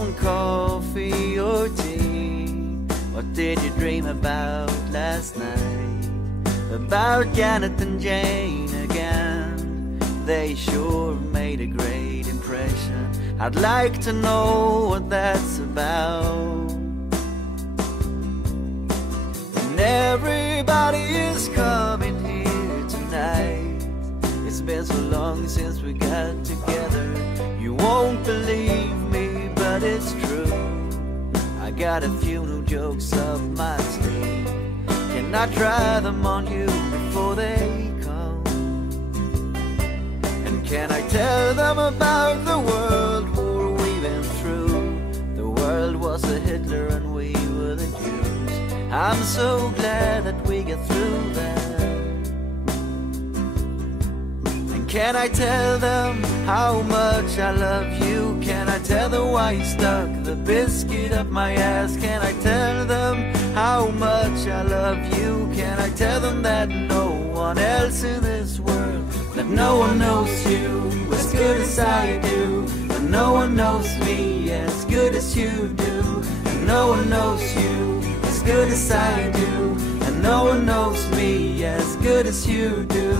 want coffee or tea? What did you dream about last night? About Janet and Jane again? They sure made a great impression. I'd like to know what that's about. And everybody is coming here tonight. It's been so long since we got together. You won't believe me, but it's true. I got a few new jokes up my sleeve. Can I try them on you before they come? And can I tell them about the world war we've been through? The world was a Hitler and we were the Jews. I'm so glad that we get through that. And can I tell them how much I love you? Can I tell them why you stuck the biscuit up my ass? Can I tell them how much I love you? Can I tell them that no one else in this world, that no one knows you I do. But no one knows me as good as you do. And no one knows you as good as I do. And no one knows me as good as you do.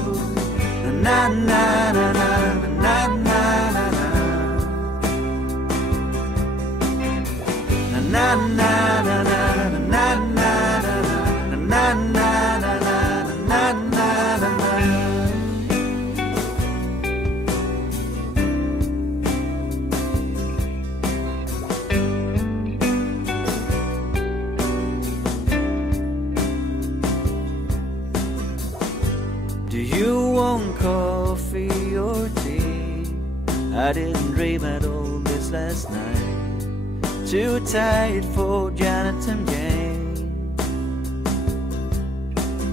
Na na na na na na na na. Na na na na na na na na na na na. Do you want coffee or tea? I didn't dream at all this last night. Too tight for Jonathan Game.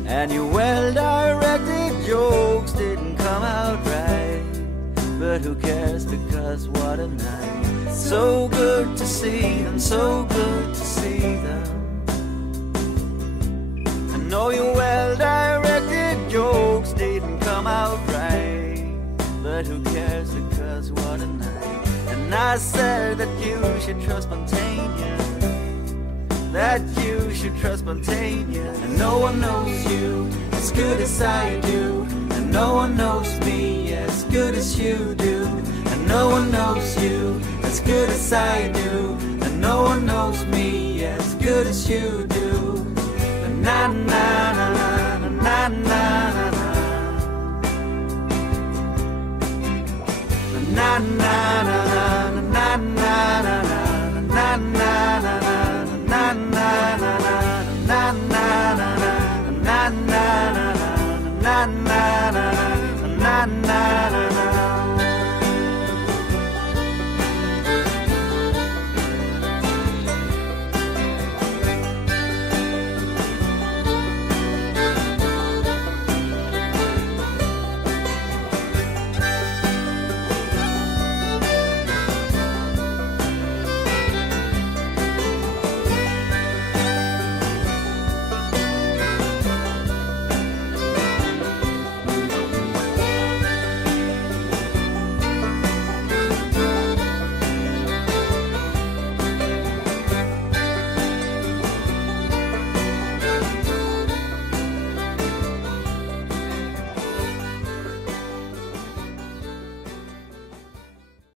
And your well-directed jokes didn't come out right. But who cares, because what a night. So good to see them, so good to see them. I know your well-directed jokes didn't come out right. But who cares, because what a night. And I said that you should trust spontaneous, that you should trust spontaneous. And no one knows you as good as I do. And no one knows me as good as you do. And no one knows you as good as I do. And no one knows me as good as you do. Na na na na na na na na na na na.